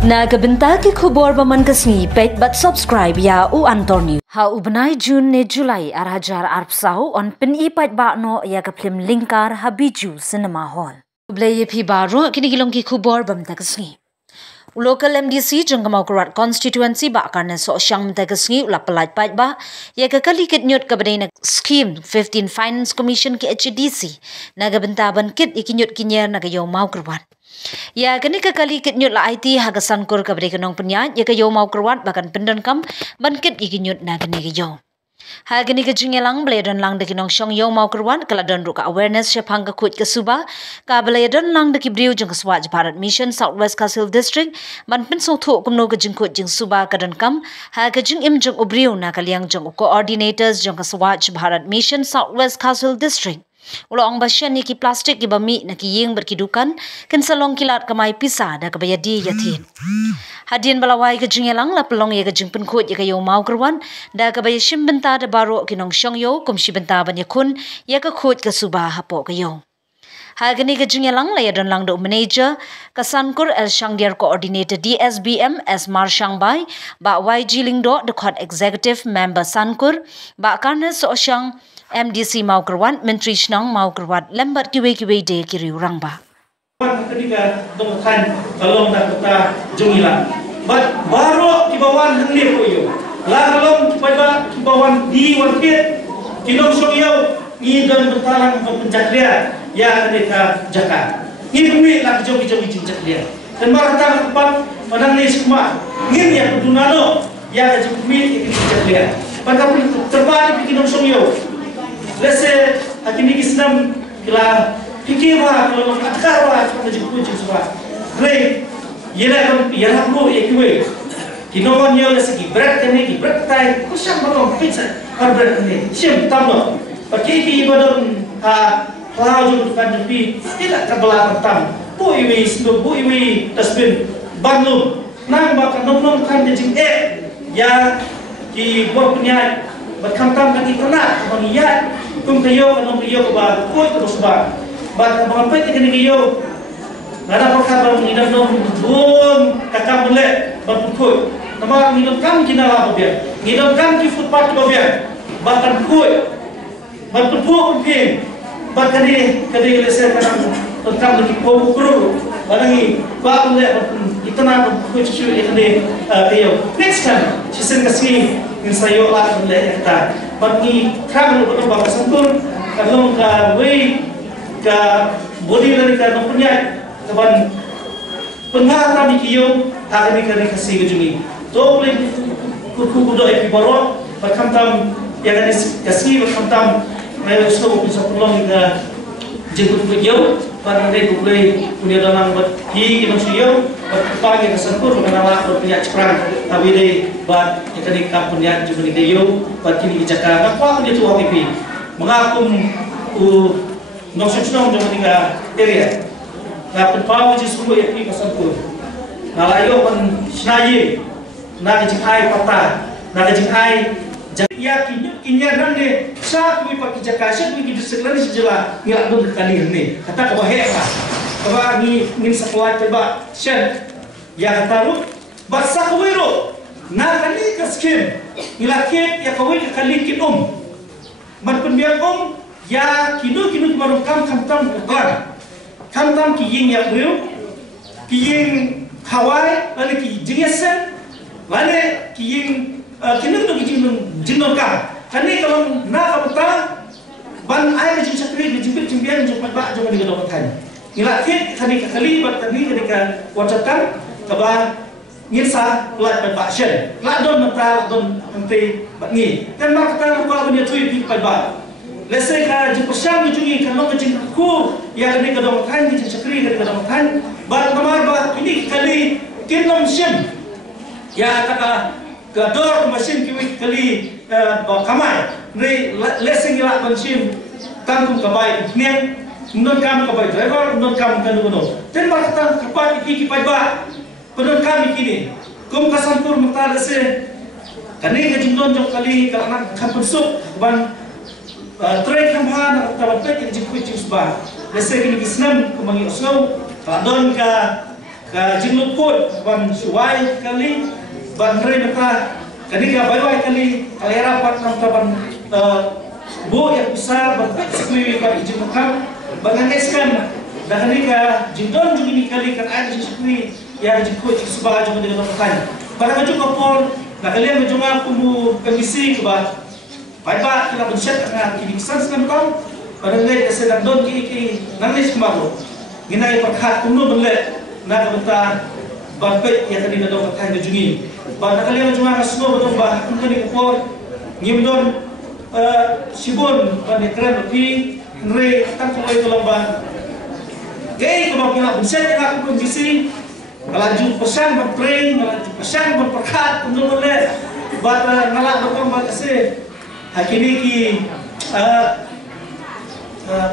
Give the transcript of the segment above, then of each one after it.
Nagabenta ki khubor baman kasni page but subscribe ya u Antonio. Ha ubnai June ne July arhajar arpsau on pin ipat ba no ya ka film linkar habiju cinema hall. Ublay phi baro kini gilong ki khubor bam takasni. Local MDC jengkamau kurat constituency ba karna so syang mentagasngi ulap pelat pat ba ya kekali ketnyut kabadai scheme 15 Finance Commission ki HDC nagabenta ban kit ikinyut kinyer nagayo mau kurwan. Ya kini kekali ketnyut la IT hagasan kur kabadai kenong penyat ya kayo mau kurwan bahkan pendenkam ban kit ikinyut nagani kayo. Hagini ke jingelang belayan lang deki nong syong yo mau kerwan kaladan ruka awareness syapang ke kut ke suba ka belayan lang deki briu jeng keswaj Bharat Mission Southwest Kasil District man pin so thu kumno ke jeng kut jeng suba kadan kam ha ke jeng im jeng ubriu na kaliang jeng coordinators jeng keswaj Bharat Mission Southwest Kasil District. Ulo ang basyan ni ki plastik ki bami na ki ying berkidukan ken salong kilat kamay pisa da kabayadi yatin. Hadian balawai ke jingelang la pelong ye ke jing penkut ye kayo mau kerwan da kabayashim benta da baro kinong syong yo kumshi benta ban yakun ye ke kut ke subah hapo kayo. Hagani ke jingelang la yadon lang do manager kasankur el shangdiar coordinator DSBM as marshang bai ba YG lingdo the court executive member sankur ba karna so syang MDC mau kerwan menteri snang mau kerwat lembat kiwe de kiri urang ba. Ketika temukan kalong dan kota jungilang, baru kibawan hendak koyo, lah kalong kibawan di warkit, kinong soyo ngidon bertalang pencakria ya ketika jaka, ngidumi lah jogi pencakria, dan marata tempat padang ni semua, ngid ya pedunano ya jogi pencakria, pada terbalik kinong soyo. Lese akini kisnam kila fikir kalau atkar kalau jemput semua. Great, ialah aku ekwe. Kinoan yo lese gibrat kene gibrat tai kusam balong pizza arbret kene. Sim tamno. Pakai ki ibadon kalau jemput kan jepi tidak terbelah pertam. Bu iwi tasbin bandung. Nang bakal nom kan jeng ya ki buat punya berkantam kan ikna mengiat kum kayo kanong kayo ba koy terus ba ba mga pwede kini kayo nara perkara mengidam nom bun kakak mulai berpukoy nama ngidam kam kinala ba biar ngidam kam ki footpath ba biar bahkan koy berpukoy mungkin bahkan kadi lesen kanang tentang lagi pokro barangi ba mulai itna koy cucu ini kayo next time sisen kasi insayo lah mulai kita bagi kami untuk bawa sentuh kalau ka way ka body dari ka punya kawan pengarah dikiyo akan dikasih kejungi to boleh kuku do epi baro berkantam yang ada kasih berkantam mereka semua bisa pulang ke jemput beliau pada hari boleh punya dalam hi kita siyo pagi kesentur mengenal punya cekrang tapi deh buat kita di kampungnya juga di kayu buat kini Jakarta apa dia tuh HPP mengakum nongshong juga tiga area ngapun pau je semua ya pi kesentur ngalayo kan snayi na jihai pata na jihai ya kinya nande sa kui pakai Jakarta kui di sekolah ni sejela ngilak dun kali ni kata kau hebat kau ngin sekolah coba shen ya taruh basa kuwiro na kali ka skim ilakit ya kawai kali kinom man penbiang ya kinu marung kam tam kam ki ying ya brio ki ying hawai lalu ki jingesen lalu ki ying kinu to ki jinnon kam kani kalau na kapta ban ai jing sakri jimpit jimbian jumpat ba jong di gedong kan ilakit kali bat kali ketika wacakan kaba ngirsa lat pai ba shen la don mata don ante bangi kan mak ta ko punya tui pi pai ba lese ka ji pasang jungi kan lo jing ku ya ni ka dong kan ji sakri ka dong kan ba kamar ba ini kali kinom shen ya kata ka dor mesin ki kali ba kamai ni lese ngila ban shin kan kum ka bai nien non kam ka bai driver non kam kan no ten mak ta ka ki pai ba Pedon kami kini, kum kasampur mata lese, kani kejindon jok kali kalau nak kampun sup, ban trek kamhan atau trek yang jikuit jus bah, lese kini kisnem kumangi oslo, kadon ka jinglut pun ban suai kali ban re mata kani ka bai kali kalera pat nam ban bu yang besar ban sekali ban izin makam ban ngeskan dan kani ka jindon juga ni kali kan ada sekali ya jikut sebagai juga dengan makan pada maju kapor nak kalian menjunga kumu komisi ke ba bai kita bersiap dengan kini kesan senam kau pada ngai sedang don ki nangis kemaru ginai perkhat kuno benle nak benta bapak yang tadi nadong katai berjungi pada kalian cuma kasno betul bah kini kupor ngimdon sibun pada keren lebih nre tak boleh kelomba gay kalau kita bersiap dengan komisi melaju pesan berpray melaju pesan berperkhat kuno benle pada ngalak betul bah kasih hakini ki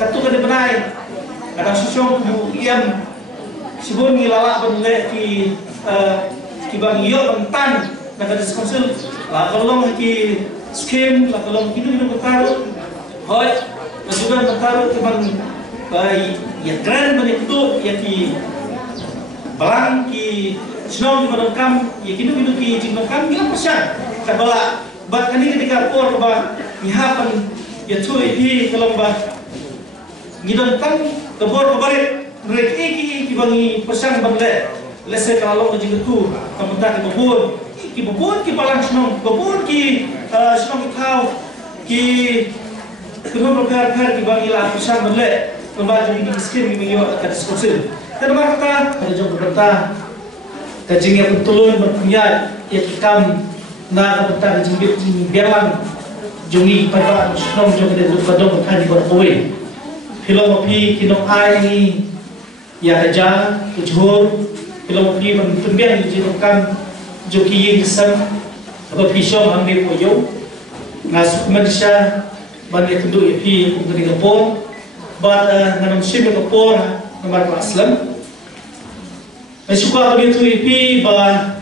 katu kada benai kadang susung bu iam sibun ngilala benle ki bang iyo bentan nak ada konsul la kolong ki skim la kolong hidu bentaru hoy juga bentaru teman bai ya keren bani itu ya ki balang ki snow di kam ya hidu ki jing kam ni persen kabala bat kani ketika por ba nyihapan ya cuy di kolong ba ngidon kan kebor kebarit mereka iki kibangi pesang bangle lese kalau ngejing tu kementar ki bubun ki palang senong bubun ki senong kau ki kedua program kibangi lah pesang bangle kembali di skim ni yo kada skosil kada marta kada jong berta kajing yang betulun berpunya ya kam na kementar jing biarlang jungi pada senong jong de kadong kan di berkowe filosofi kinong ai ni ya aja ujur filosofi mentumbian dijadikan joki yang kesan atau pisau ambil poyo ngasuk manusia banyak kenduk ipi untuk digapor bad nanam sim digapor nomor aslam masuk kami tu ipi ba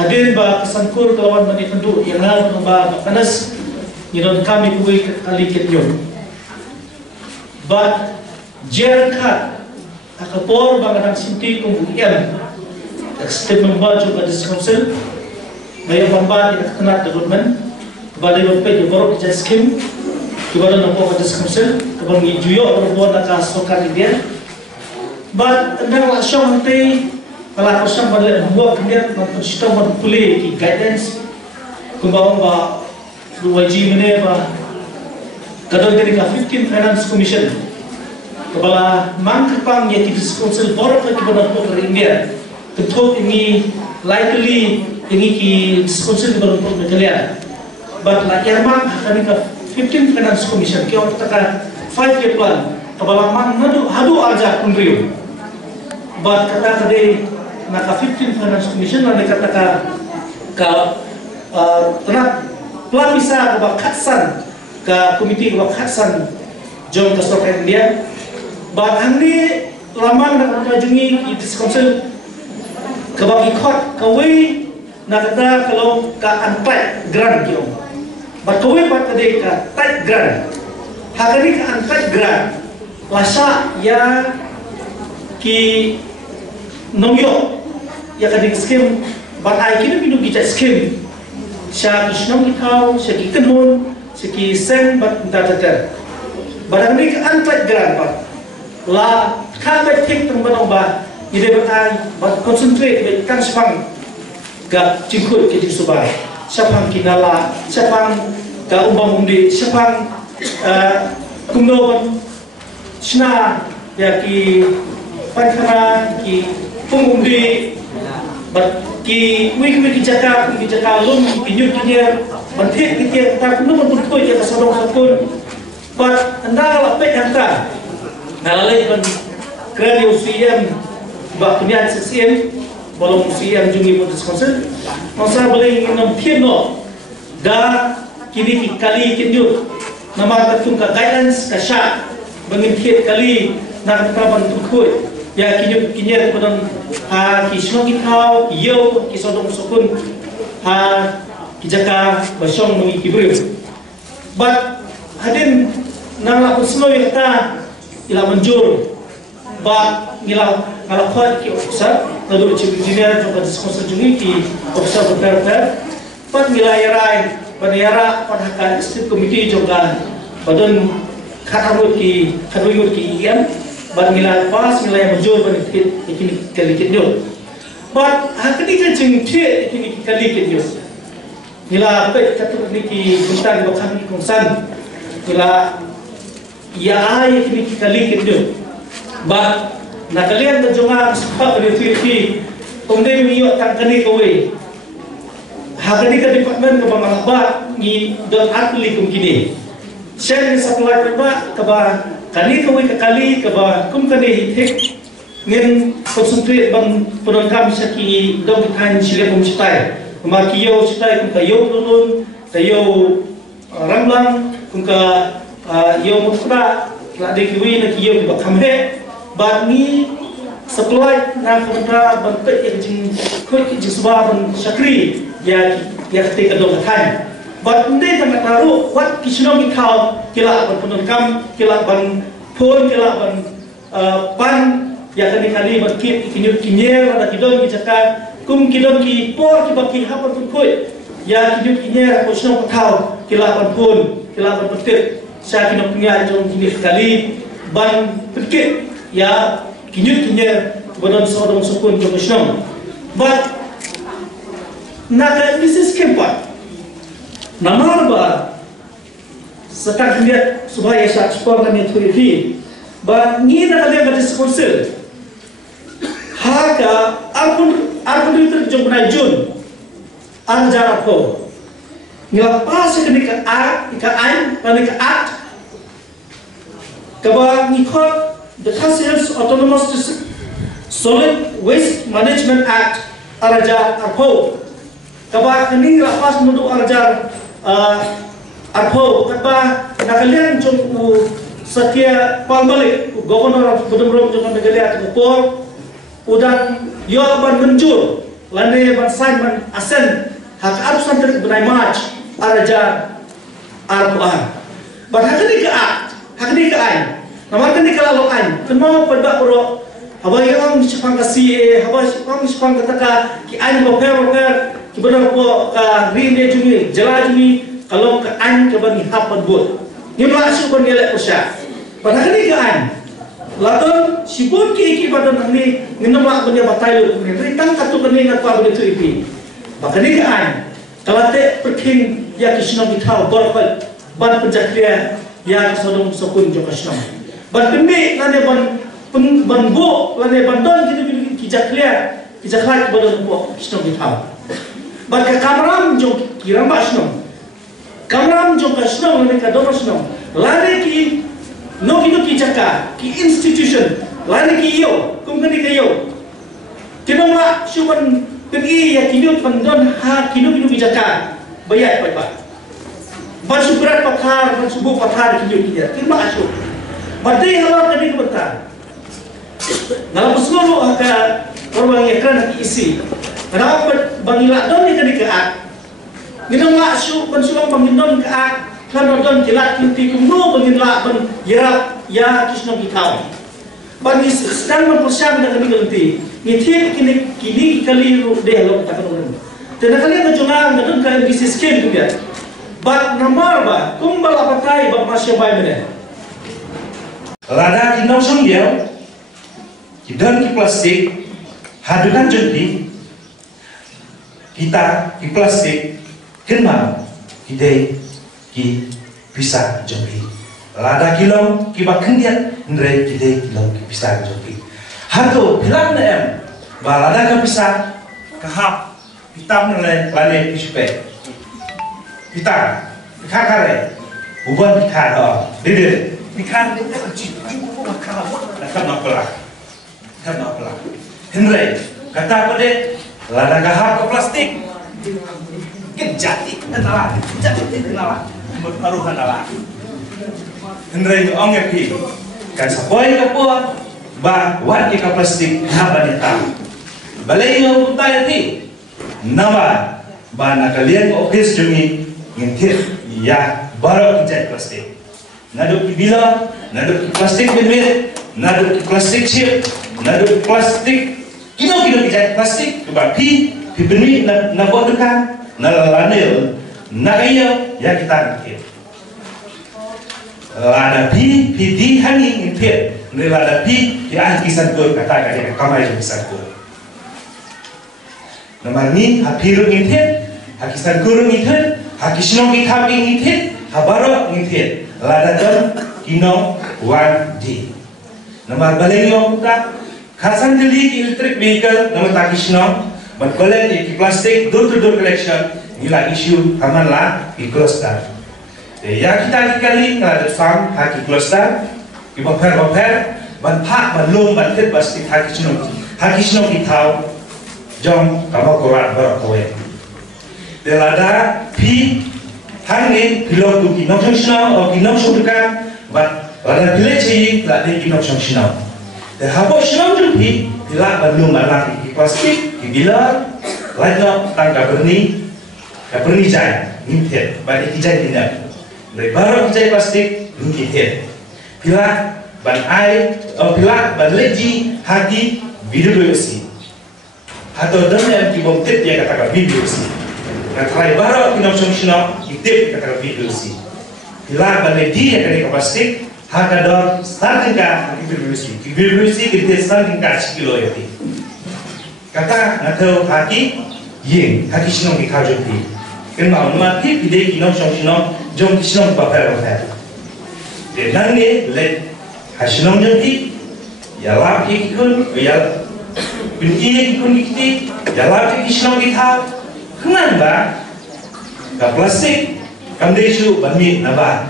hadir ba kesangkur kawan banyak kenduk yang lalu ba panas ngiron kami kuwi kali ketyo but jerkat akapor bangadang sinti kumbukian statement baju pada council gaya pembat yang kenal development kepada lope jorok jaskim kepada nopo pada council kebangi juyo berbuat nak sokan dia but ndang langsung nanti kalau kosong pada buat kemudian mampu sistem manipulasi guidance kembang ba wajib mana ba kadang ketika 15 Finance Commission kepala mangkepang yang diskonsil borok lagi berlaku dari India tentu ini likely ini ki diskonsil berlaku dari kalian but la Irman ketika 15 Finance Commission ki orang kata 5-year plan kepala mang hadu aja kunriu but kata tadi maka 15 Finance Commission nanti kata tenat plan bisa kebakatsan ke komite kebakatsan jom ke Stockholm India bahkan di lama nak mengunjungi di konsul kebagi kot kawai nak kata kalau ke antai grand kio, berkawai pada dia ke tight grand, hari ini ke antai grand, lasa ya ki nongyo ya kadi skim, batai kini minum kita skim, sya kisnong kitau, sya kikenun, sya kisen bat data, barang ini ke antai grand pak. La kami tik terbenang bah, ide berkai, bat konsentrate berkan sepang, gak jingkut ke jisubai, sepang kinala, sepang gak umbang undi, sepang kumdoban, sna ya ki pankana ki pengundi, bat ki wiki jaka lum kinyut kinyir, bantik kinyir, tak kumdoban pun koi jaka sadong sakun, bat anda lapet hantar. Nalalai kan kerana UCM bak punya UCM bolong UCM jungi putus konsen masa boleh nam piano da kini kali kinjut nama katung ka guidance ka syak bangin piet kali nak kaban tukut ya kinjut kinyet padang kisno kitau yo kisodong sokun kijaka basong ngi kibril but hadin nang la kusno yata ila menjur ba ngila kalau kau ki officer lalu chief engineer juga sponsor jungi ki officer benar pat milayarai panayara panhakan district committee juga badan khatarut ki IM ban milai pas milai major ban ikini kalikit nyo but hakini ka jingthie ikini kalikit nyo mila pe katur ni ki guntan bakhan ki kongsan mila ya ikini kalikit nyo but nakalian na jonga sa ki kumde miyo tangkani kowe hakini ka department ka mangalba ni don atli kum kini share supply kaba kali kawai kali kaba kum kani hik ngin concentrate bang penangkam saki dong kan sile kum citai ma kiyo citai kum kayo lulun kayo ramblang kum ka yo mutra la de kiwi na kiyo ba kamhe ba ni supply na kumta ban pe jing khoi ki jiswa ban sakri ya ketika dong kan but hindi kami taruh wat kisno mikau kila ban penangkam kila ban phone kila ban pan ya kali ban kit kinyer ada kidon kijaka kum kidon ki por ki baki hapa pun koi ya kinyer ko sno kau kila ban phone kila ban petir sa kino punya jong kini kali ban petir ya kinyer badan sodong sukun jong sno but naga business kempat namar ba sekarang lihat supaya saat sekolah kami tuhi ba ni na kali ba sponsor haka akun itu jumlah Jun anjara ko ngila pas ke ka an ka at kaba nikot the Castles Autonomous Solid Waste Management Act araja arpo kaba kini pas mendu araja arpo kaba nakalian jom setia palbalik governor of Budumrom jom negara ko udan yo ban menjur lane ban sign ban asen hak arusan ter benai march araja arpoan ban hakni ka ai namar kan dikala lo ai temo pada pro haba yang sipang ka CA haba sipang ka taka ki ai bo per ki benar ko ka rinde jumi jala jumi kalau ka ai ka bani hapan bot ni masuk ban yele usha ban hakni ka ai laton sibut ki badan ni nginama banya batai lu ni ritang katu kani na kwa betu ipi bakani ka ai kalate perking ya kisno bitau borfal ban penjakria ya sodong sokun jo kasno ban pembe lane ban bo lane ban don gitu kijaklia badan bo kisno bitau ban ka kamram jo kiram basno kamram jo kasno lane ka dorosno lane ki no kino kijaka ki institution lani ki yo kumkani kayo kinoma syuman pergi ya kino pandon ha kino kijaka bayat pa basukurat pathar subuh pathar kino kinya kinma asu badai halal kani kubata dalam semua aka orang yang kerana isi rapat bangila don ni kani kaat kinoma asu pansulang bangindon kaat kalau don kilat kinti kumno bangila ban yarap ya kisno kitau bani sedang mempersiapkan dengan nanti ngithi kini kali deh lo katakan orang dan kali ada junang dan kan bisnis skim juga but nomor ba kumbal apa kai ba masih baik mana lada kinau songyel kidan ki plastik hadunan jadi kita ki plastik kenal ide ki bisa jadi lada kilong ki bakeng dia ndre kide kilong ki bisa jadi hato bilang em balada ka bisa kahap hitam nele lale kispe hitam kakare uban karo dede dikar de cukup makara kan apalah ndre kata pade lada kahap ke plastik jati kenala berparuhan ala Hendra itu ongep hi kan sapoy ka po ba wat ka plastik na banita balay yo utay ti nama ba nakalian ko okis jungi ngintir ya baro kinjay plastik naduk ki bila naduk ki plastik bimit naduk ki plastik chip nado plastik kino dijahit plastik coba pi beni na buat dekan na lanel na kayo ya kita ngit ada pi di hani ngit nila ada pi di kisan tur kata kaya kamai kisan tur namar ni hapiru ngit hakisan guru ngit hakisno kitab ngit habaro ngit lada dom kino 1D namar balengyo ta khasan dili electric vehicle namar takisno but collect ki plastic door to door collection nila issue kaman la ki cluster ya kita kali kada farm haki cluster ki baper ban phak ban lom ban thet plastic hakisno ki thau jom kama korat bar kowe de lada pi hangin pilot tu ki nokshoshna o ki nokshokan but lada pile chi la de ki nokshoshna de habo shna tu pi pila ban lom ban ki plastic bila lainnya tangga berni jai nginthet ban ikijai tidak dari baru ikijai plastik nginthet bila ban ai bila ban leji hati video si atau dengan kibom tip dia katakan video si kata baru kinam solusinya itip katakan video si bila ban leji yang kena plastik hakador starting ka video si kita starting ka kilo yati kata nato haki ying haki sinong ki khajo ti ken ma ma ti pide ki no shong sinong jong ki sinong ba pa de nang ne le ha sinong jong ti ya la ki kun ya bin ki kun ki ya la ki sinong ki tha khnan ba ka plastic kam de shu ban mi na ba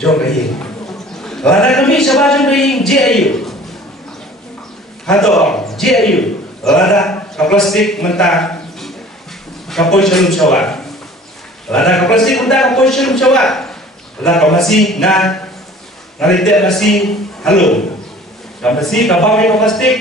jong ka ying la da kami saba jong ka ying je ayu hato je ayu lada ke plastik mentah kapoi selum cawa lada ke plastik mentah kapoi selum cawa lada kau masih ngalitek masih halo kau masih kapau ke plastik